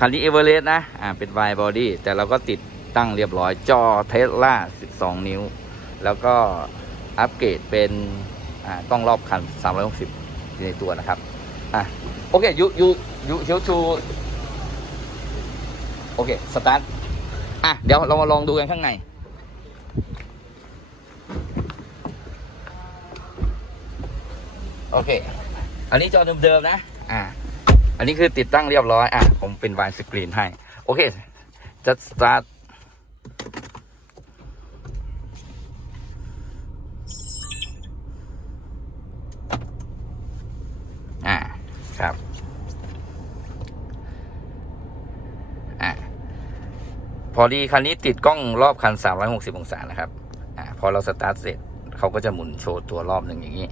คันนี้เอเวอเรสต์นะอ่าเป็นไวบอดี้แต่เราก็ติดตั้งเรียบร้อยจอเทสลา12 นิ้ว แล้วก็อัปเกรดเป็นอ่ากล้องรอบคัน 360อยู่ในตัวนะครับอะโอเคยูยูยูเชียวชูโอเคสตาร์ทอะเดี๋ยวเรามาลองดูกันข้างในโอเค อันนี้จอเดิมๆนะ อ่า อันนี้คือติดตั้งเรียบร้อย อะ ผมเป็นวายสกรีนให้ โอเค จะสตาร์ทอ่า ครับ อ่าพอดีคันนี้ติดกล้องรอบคัน 360 องศานะครับ อ่า พอเราสตาร์ทเสร็จเขาก็จะหมุนโชว์ตัวรอบหนึ่งอย่างนี้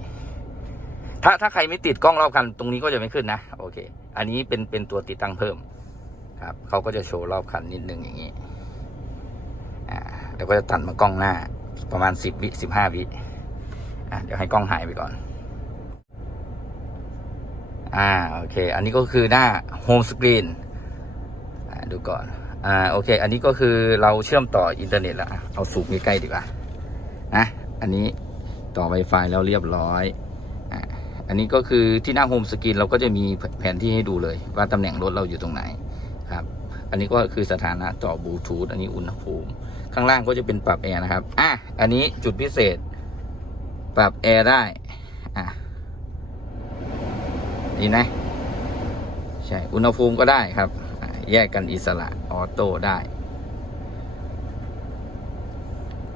ถ้าถ้าใครไม่ติดกล้องรอบคันตรงนี้ก็จะไม่ขึ้นนะ โอเค อันนี้เป็นเป็นตัวติดตั้งเพิ่มครับเขาก็จะโชว์รอบคันนิดนึงอย่างนี้อ่าเดี๋ยวก็จะตัดมากล้องหน้าประมาณสิบวิสิบห้าวิอ่าเดี๋ยวให้กล้องหายไปก่อน อ่าโอเค อันนี้ก็คือหน้าโฮมสกรีนดูก่อน อ่าโอเค อันนี้ก็คือเราเชื่อมต่ออินเทอร์เน็ตแล้วเอาสูบใกล้ๆดีกว่านะอันนี้ต่อ Wi-Fi แล้วเรียบร้อย อันนี้ก็คือที่หน้าโฮมสกรีนเราก็จะมีแผนที่ให้ดูเลย ว่าตำแหน่งรถเราอยู่ตรงไหนครับ อันนี้ก็คือสถานะต่อบลูทูธอันนี้อุณหภูมิ ข้างล่างก็จะเป็นปรับแอร์นะครับอะอันนี้จุดพิเศษ ปรับแอร์ได้อะดีนะใช่อุณหภูมิก็ได้ครับ แยกกันอิสระออโต้ได้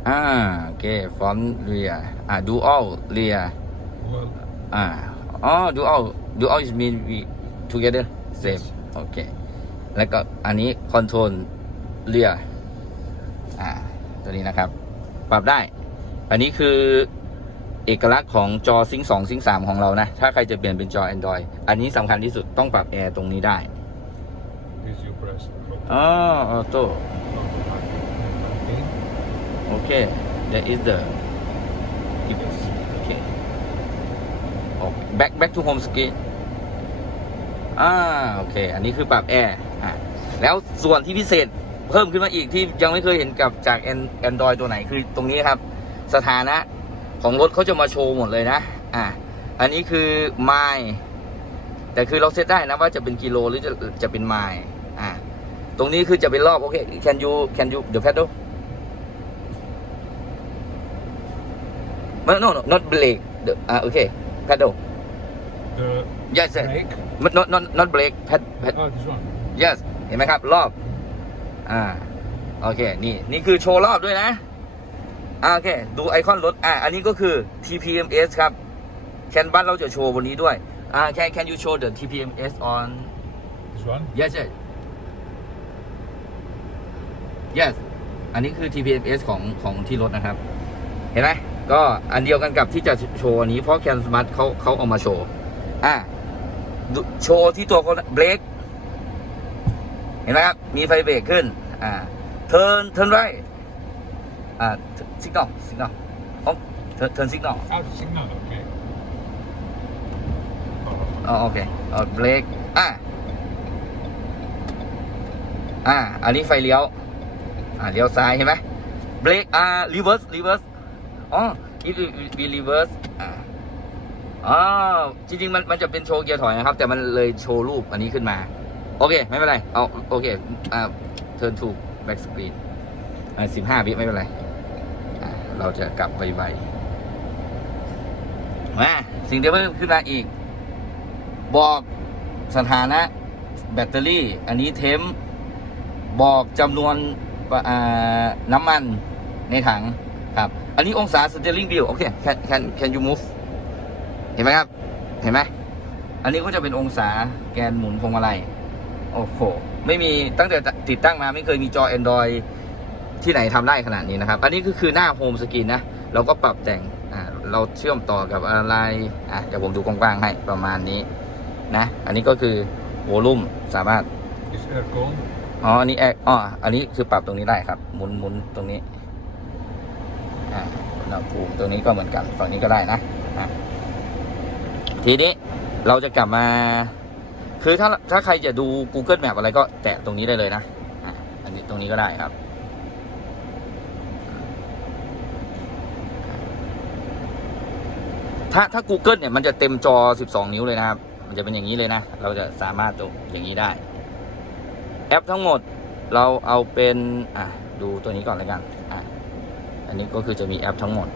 อ่าโอเคฟอนเรียอ่าดูอัลเรีย อ่าอ๋อดูเอาดูเอา is mean we together same โอเค แล้วก็อันนี้ control เรียอ่า ตัวนี้นะครับ ปรับได้ อันนี้คือเอกลักษณ์ของจอซิง2ซิง3ของเรานะ ถ้าใครจะเปลี่ยนเป็นจอ Android อันนี้สำคัญที่สุดต้องปรับแอร์ตรงนี้ได้ this you press auto- อ๋อออโต้ automatic. Okay. โอเค that is the Yes. โอเค back back to home screen อ่าโอเค อันนี้คือปรับแอร์อ่าแล้วส่วนที่พิเศษเพิ่มขึ้นมาอีกที่ยังไม่เคยเห็นกับจาก Android ตัวไหนคือตรงนี้ครับ สถานะของรถเขาจะมาโชว์หมดเลยนะ อ่าอันนี้คือไมล์แต่คือเราเซตได้นะว่าจะเป็นกิโลหรือจะจะเป็นไมล์อ่าตรงนี้คือจะเป็นรอบโอเค can you can you the pedal no no no not brake the อ่าโอเค pedal The yes sir brake. not not not not brake pad pad Oh, this one. yes เห็นไหมครับรอบ อ่า โอเค นี่ นี่คือโชว์รอบด้วยนะ อ่า โอเค ดูไอคอนรถ อ่า อันนี้ก็คือ TPMS ครับ แคนบัสเราจะโชว์บนนี้ด้วย อ่า can can you show the TPMS on This one. yes yes yes อันนี้คือ TPMS ของของที่รถนะครับ เห็นไหม ก็อันเดียวกันกับที่จะโชว์อันนี้ เพราะ Can Smart เขาเขาเอามาโชว์ อ่าดูโชว์ที่ตัวคนเบรกเห็นไหมครับ มีไฟเบรกขึ้น อ่า turn turn right อ่า signal signal อ๋อ turn turn signal Out signal. Okay. อ๋อโอเคเออเบรกอ่าอ่า อันนี้ไฟเลี้ยว อ่า เลี้ยวซ้ายเห็นไหมเบรกอ่า reverse reverse อ๋อ it will be reverse อ่า อ๋อจริงๆมันมันจะเป็นโชว์เกียร์ถอยนะครับ แต่มันเลยโชว์รูปอันนี้ขึ้นมา โอเค ไม่เป็นไร เอาโอเคอ่า turn to back screen อ่าสิบห้าวิไม่เป็นไร เราจะกลับไปไวมาสิ่งที่เพิ่มขึ้นมาอีก บอกสถานะแบตเตอรี่ อันนี้เทมบอกจำนวนน้ำมันในถังครับ อันนี้องศา steering wheel โอเค can can can you move ห็นไหมครับ เห็นไหมอันนี้ก็จะเป็นองศาแกนหมุนพวงมาลัยโอ้โหไม่มีตั้งแต่ติดตั้งมาไม่เคยมีจอ Android ที่ไหนทำได้ขนาดนี้นะครับ อันนี้ก็คือหน้าโฮมสกรีนนะเราก็ปรับแต่งอ่าเราเชื่อมต่อกับอะไรอะเดี๋ยวผมดูกว้างๆให้ประมาณนี้นะ อันนี้ก็คือโวลูมสามารถ This aircon. อ๋ออันนี้แอร์อ๋ออันนี้คือปรับตรงนี้ได้ครับ หมุนหมุนตรงนี้อ่าอุณหภูมิตรงนี้ก็เหมือนกันฝั่งนี้ก็ได้นะอะ ทีนี้เราจะกลับมา คือถ้าถ้าใครจะดู Google Map อะไรก็แตะตรงนี้ได้เลยนะอันนี้ตรงนี้ก็ได้ครับ ถ้าถ้า Google เนี่ยมันจะเต็มจอ 12 นิ้วเลยนะครับ มันจะเป็นอย่างนี้เลยนะ เราจะสามารถตรงอย่างนี้ได้ แอปทั้งหมดเราเอาเป็นอะดูตัวนี้ก่อนเลยกันอะอันนี้ก็คือจะมีแอปทั้งหมด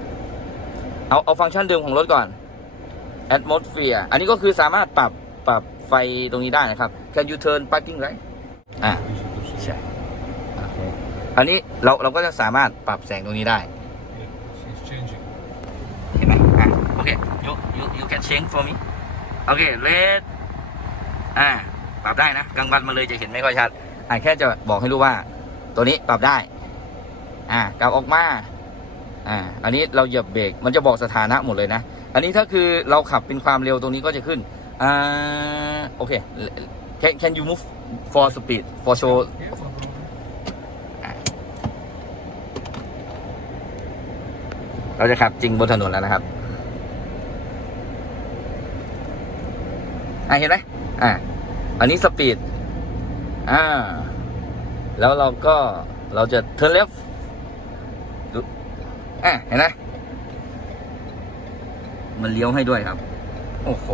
เอาเอาฟังก์ชันเดิมของรถก่อน atmosphere อันนี้ก็คือสามารถปรับปรับไฟตรงนี้ได้นะครับ can you turn parking right อะใช่โอเคอันนี้เราเราก็จะสามารถปรับแสงตรงนี้ได้เห็นไหมอะโอเค you you you can change for me โอเค red อ่าปรับได้นะกลางวันมาเลยจะเห็นไม่ค่อยชัดอ่าแค่จะบอกให้รู้ว่า ตัวนี้ปรับได้ อ่ากลับออกมาอ่าอันนี้เราเหยียบเบรกมันจะบอกสถานะหมดเลยนะ อันนี้ถ้าคือเราขับเป็นความเร็วตรงนี้ก็จะขึ้นอ่าโอเค can can you move for speed for show Yeah, เราจะขับจริงบนถนนแล้วนะครับ อะเห็นไหมอะอันนี้สปีด อ่า แล้วเราก็เราจะ turn left ดูอะเห็นไหม มันเลี้ยวให้ด้วยครับ โอ้โห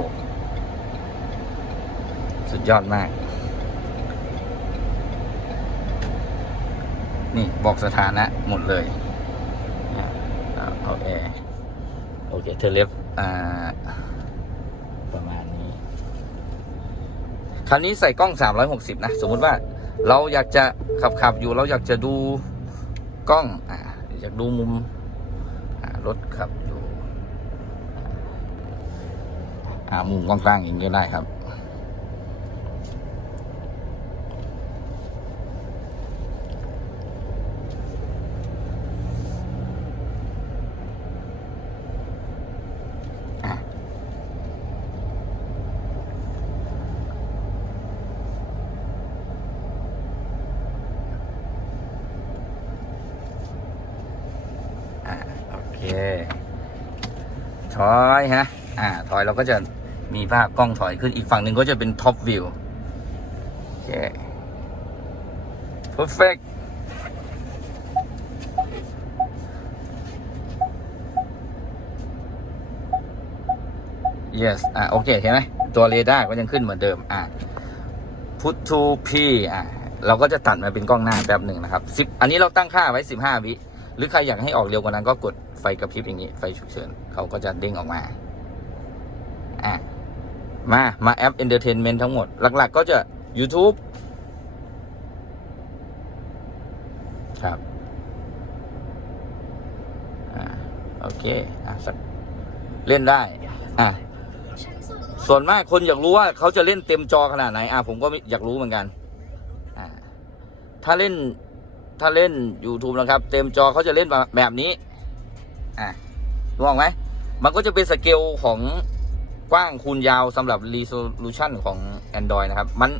สุดยอดมาก นี่บอกสถานะหมดเลยเอาเอาแอร์โอเคเธอเลฟอ่า ประมาณนี้คันนี้ใส่กล้อง 360 นะ สมมุติว่าเราอยากจะขับขับอยู่ เราอยากจะดูกล้อง อ่าอยากดูมุมรถขับ อยู่อ่ามุมกว้างๆอย่างนี้ก็ได้ครับอ่าโอเคถอยฮะ อ่า ถอยเราก็จะ มีภาพกล้องถอยขึ้นอีกฝั่งหนึ่งก็จะเป็นท็อปวิวโอเค perfect yes อ่าโอเคเห็นไหมตัวเรดาร์ก็ยังขึ้นเหมือนเดิม อ่า put to p อ่าเราก็จะตัดมาเป็นกล้องหน้าแป๊บหนึ่งนะครับสิบอันนี้เราตั้งค่าไว้สิบห้าวิ หรือใครอยากให้ออกเร็วกว่านั้นก็กดไฟกระพริบอย่างนี้ ไฟฉุกเฉินเขาก็จะเด้งออกมา อะ มา มาแอป Entertainment ทั้งหมด หลัก ๆ ก็จะ YouTube ครับ อ่า โอเค อะสักเล่นได้ อะส่วนมากคนอยากรู้ว่าเขาจะเล่นเต็มจอขนาดไหน อะผมก็อยากรู้เหมือนกัน อ่า ถ้าเล่น ถ้าเล่น YouTube นะครับ เต็มจอเขาจะเล่นแบบนี้ อะรู้ออกไหม มันก็จะเป็นสเกลของ กว้างคูณยาวสำหรับ resolution ของ Android นะครับ มัน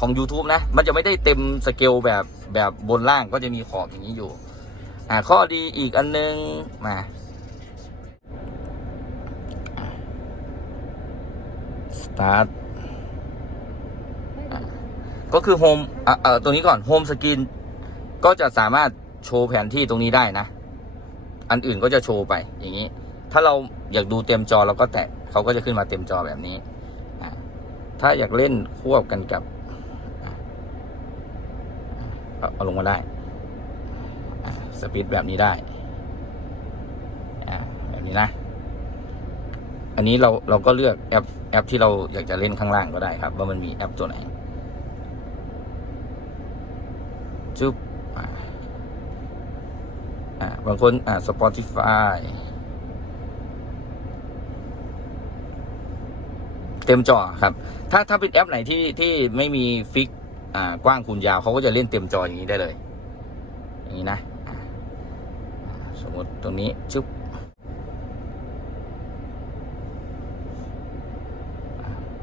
ของ YouTube นะ มันจะไม่ได้เต็มสเกลแบบแบบบนล่างก็จะมีขอบอย่างนี้อยู่ อ่า ข้อดีอีกอันนึง มา start อะก็คือ home อะเออตัวนี้ก่อน home screen ก็จะสามารถโชว์แผนที่ตรงนี้ได้นะ อันอื่นก็จะโชว์ไปอย่างนี้ ถ้าเราอยากดูเต็มจอเราก็แตะ เขาก็จะขึ้นมาเต็มจอแบบนี้ ถ้าอยากเล่นควบกันกับเอาลงมาได้สปีดแบบนี้ได้แบบนี้นะ อันนี้เราเราก็เลือกแอปแอปที่เราอยากจะเล่นข้างล่างก็ได้ครับ ว่ามันมีแอปตัวไหนจุ๊บบางคนอ่า Spotify เต็มจอครับ ถ้าถ้าเป็นแอปไหนที่ที่ไม่มีฟิกอ่ากว้างคูณยาวเขาก็จะเล่นเต็มจออย่างนี้ได้เลย อย่างนี้นะสมมติตรงนี้จุ๊บ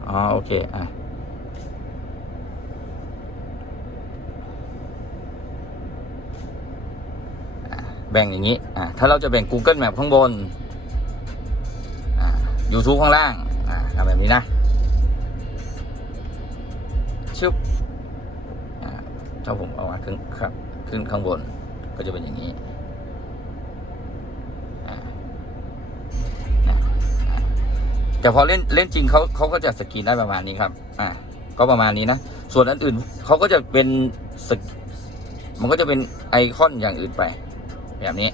อ๋อโอเคอะแบ่งอย่างนี้อ่าถ้าเราจะแบ่ง Google Map ข้างบนอ่า YouTube ข้างล่าง แบบนี้นะชุบจ้าผมเอามาขึ้นครับขึ้นข้างบนก็จะเป็นอย่างนี้แต่พอเล่นเล่นจริงเขาเขาก็จะสกรีนได้ประมาณนี้ครับ อ่า ก็ประมาณนี้นะ ส่วนอันอื่นเขาก็จะเป็นสมันก็จะเป็นไอคอนอย่างอื่นไป แบบนี้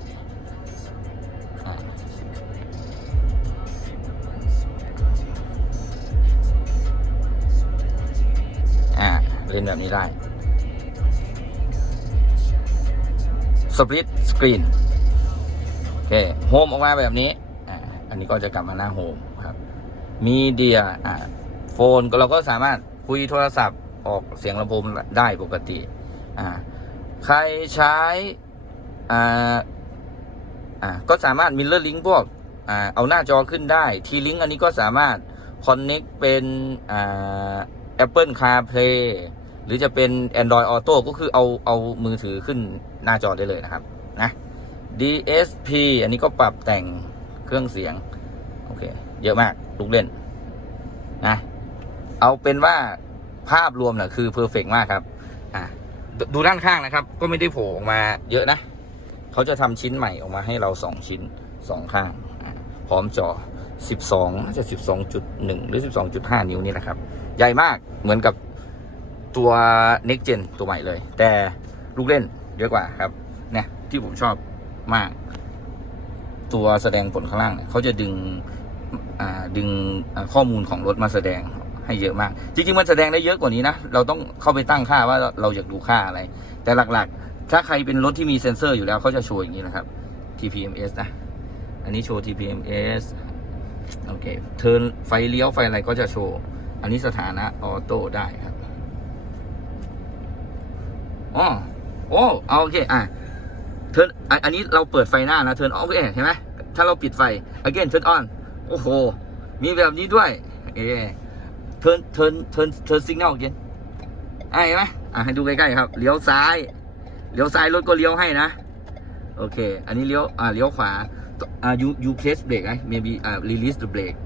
แบบนี้ได้สปริตสกรีนโอเคโฮมออกมาแบบนี้อ่าอันนี้ก็จะกลับมาหน้าโฮมครับมีเดียอ่าโฟนเราก็สามารถคุยโทรศัพท์ออกเสียงลำโพงได้ปกติอ่าใครใช้อ่าอ่าก็สามารถมิ r เลอร์ลิงพวกอ่าเอาหน้าจอขึ้นได้ทีลิงอันนี้ก็สามารถ Connect เป็นอ่า Apple CarPlay หรือจะเป็น Android Auto ก็คือเอาเอามือถือขึ้นหน้าจอได้เลยนะครับนะ DSP อันนี้ก็ปรับแต่งเครื่องเสียง โอเค เยอะมากลูกเล่นนะเอาเป็นว่าภาพรวมนะคือเพอร์เฟกมากครับอ่าดดูด้านข้างนะครับ ก็ไม่ได้โผล่ออกมาเยอะนะ เขาจะทำชิ้นใหม่ออกมาให้เราสองชิ้นสองข้าง พร้อมจอ 12น่าจะ 12.1 หรือ 12.5 นิ้วนี่นะครับ ใหญ่มากเหมือนกับ ตัว Next Gen ตัวใหม่เลย แต่ลูกเล่นเยอะกว่าครับเนี่ยที่ผมชอบมาก ตัวแสดงผลข้างล่างเขาจะดึงอ่าดึงข้อมูลของรถมาแสดงให้เยอะมาก จริงๆ มันแสดงได้เยอะกว่านี้นะ เราต้องเข้าไปตั้งค่าว่าเราเราอยากดูค่าอะไร แต่หลักๆ ถ้าใครเป็นรถที่มีเซ็นเซอร์อยู่แล้วเขาจะโชว์อย่างนี้นะครับ TPMS นะ อันนี้โชว์ TPMS โอเค เทิร์นไฟเลี้ยวไฟอะไรก็จะโชว์ อันนี้สถานะออโต้ได้ครับ อ๋อโอ้เอาโอเคอะเทิร์นอันอันนี้เราเปิดไฟหน้านะเทิร์นออฟเห็นไหมถ้าเราปิดไฟ again turn on โอ้โห มีแบบนี้ด้วยเอเทิร์นเทิร์นเทิร์นเทิร์นสิกแนล again อะเห็นไหมอะให้ดูใกล้ๆครับเลี้ยวซ้ายเลี้ยวซ้ายรถก็เลี้ยวให้นะโอเค อันนี้เลี้ยวอ่าเลี้ยวขวาอ่า you you press brake ไหม maybe อ่า release the brake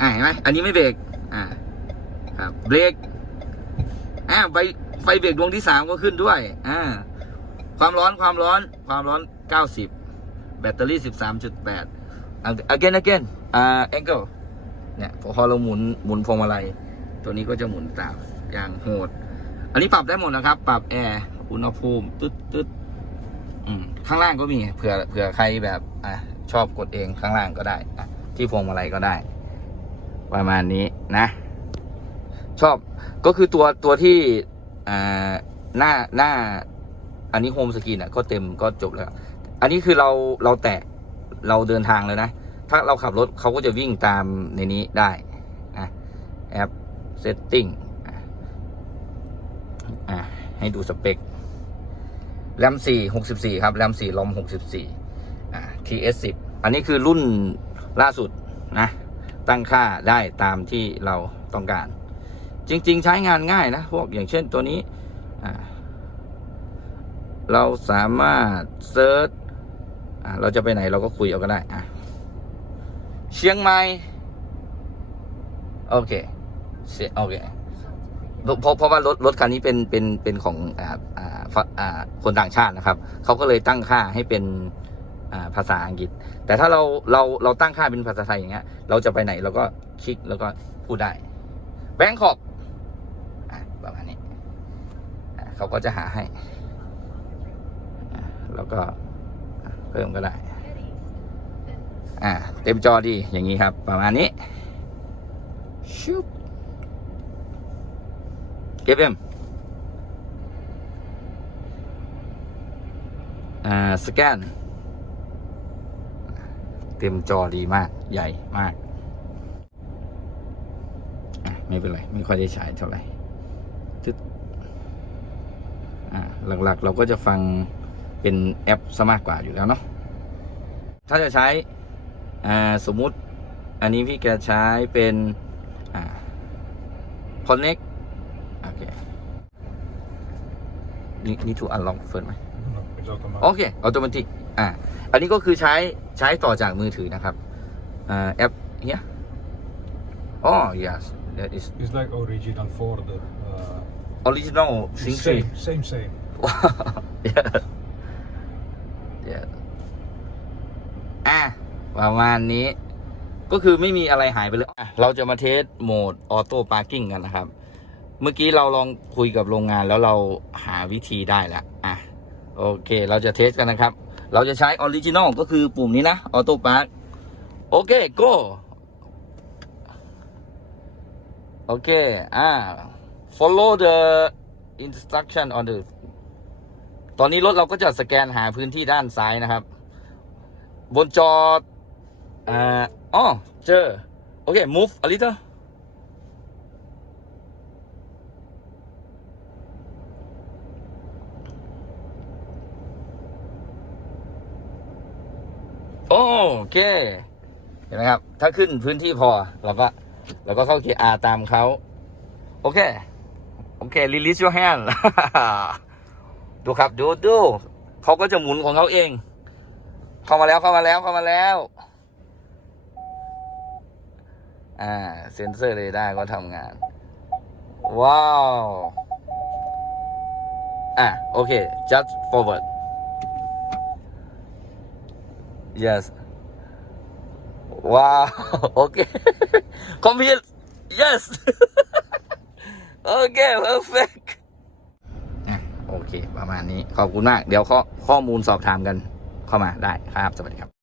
อ่าเห็นไหมอันนี้ไม่เบรกอ่าครับเบรกอ่าไฟ ไฟเบรกดวงที่สามก็ขึ้นด้วย อ่า ความร้อนความร้อนความร้อน90แบตเตอรี่13.8 again again อ่า angle เนี่ยพอเราหมุนหมุนพวงมาลัยตัวนี้ก็จะหมุนตามอย่างโหด อันนี้ปรับได้หมดนะครับ ปรับแอร์อุณหภูมิตึ๊ดตึ๊ดข้างล่างก็มีเผื่อเผื่อใครแบบอะชอบกดเองข้างล่างก็ได้อะที่พวงมาลัยก็ได้ ประมาณนี้นะ ชอบก็คือตัวตัวที่ อ่าหน้าหน้า อันนี้โฮมสกรีนอะก็เต็มก็จบแล้ว อันนี้คือเราเราแตะเราเดินทางเลยนะ ถ้าเราขับรถเขาก็จะวิ่งตามในนี้ได้นะแอป setting อะอะให้ดูสเปคแรมสี่หกสิบสี่ครับแรมสี่ลอมหกสิบสี่อ่า TS สิบอันนี้คือรุ่นล่าสุดนะ ตั้งค่าได้ตามที่เราต้องการ จริง ๆ ใช้งานง่ายนะ พวกอย่างเช่นตัวนี้ เราสามารถเซิร์ชเราจะไปไหนเราก็คุยเอาก็ได้เชียงใหม่ โอเคเชียโอเคเพราะเพราะว่ารถรถคันนี้เป็นเป็นเป็นของอ่าอ่าคนต่างชาตินะครับเขาก็เลยตั้งค่าให้เป็นภาษาอังกฤษ แต่ถ้าเราเราเราตั้งค่าเป็นภาษาไทยอย่างเงี้ย เราจะไปไหนเราก็คลิกแล้วก็พูดได้ แบงคอก ประมาณนี้เขาก็จะหาให้ แล้วก็เพิ่มก็ได้ อ่า เต็มจอดีอย่างนี้ครับ ประมาณนี้ชุบเก็บเอ็มอ่า สแกน เต็มจอดีมากใหญ่มาก ไม่เป็นไร ไม่ค่อยได้ใช้เท่าไหร่ทึดอ่า หลักๆ เราก็จะฟังเป็นแอปซะมากกว่าอยู่แล้วเนาะถ้าจะใช้อ่าสมมุติอันนี้พี่แกใช้เป็นอ่า connect โอเคนี่นี่ถูกอันล็อกเฟิร์นไหม No, it's automatic. โอเคอัตโนมัติอ่าอันนี้ก็คือใช้ใช้ต่อจากมือถือนะครับอ่าแอปเนี้ยอ๋อ yes that is It's like original Ford. Uh, original sync tree Same, same, same. Yeah. Yeah. อะประมาณนี้ ก็คือไม่มีอะไรหายไปเลยเราจะมาเทสโหมดออโต้พาร์กิ้งกันนะครับ เมื่อกี้เราลองคุยกับโรงงานแล้วเราหาวิธีได้แล้วอะโอเค เราจะเทสกันนะครับ เราจะใช้ออริจินอลก็คือปุ่มนี้นะออโต้พาร์โอเค go โอเคอ่า follow the instruction on the ตอนนี้รถเราก็จะสแกนหาพื้นที่ด้านซ้ายนะครับ บนจออ่าอ๋อเจอ โอเค move a little โอเคเห็นไหมครับ ถ้าขึ้นพื้นที่พอเราก็เราก็เข้า KR ตามเขา โอเค โอเค release your hand ดูครับ ดูดูเขาก็จะหมุนของเขาเอง เข้ามาแล้วเข้ามาแล้วเข้ามาแล้ว อ่า เซ็นเซอร์เรดาร์ก็ทำงาน ว้าว อะ โอเค just forward yes ว้าว โอเค complete yes โอเค perfect ประมาณนี้ขอบคุณมาก เดี๋ยวข้อข้อมูลสอบถามกันเข้ามาได้ครับ สวัสดีครับ